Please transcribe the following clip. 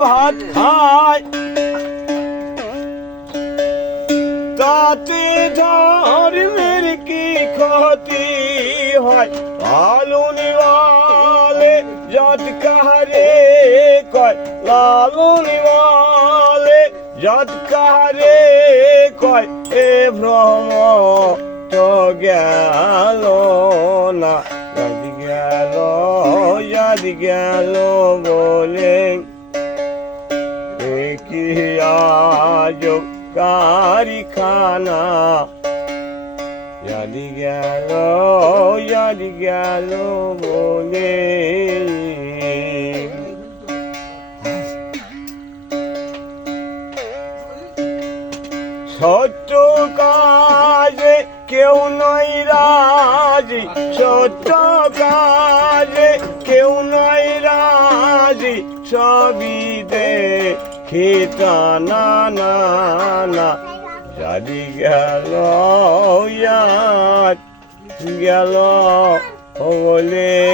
ভাত খায় তাতে ধর্মের কি ক্ষতি হয় লালুনি বলে যত কাহারে কয় লালুনি বলে যত কাহারে কয় এ ভ্রম তো গেল না গেল বলে কি আজ কারখানা গেল বলে সত্য কাজে কেউ নয় রাজি সত্য কাজে কেউ নয় রাজি সবই দেখিতা না না না যদি গেল বলে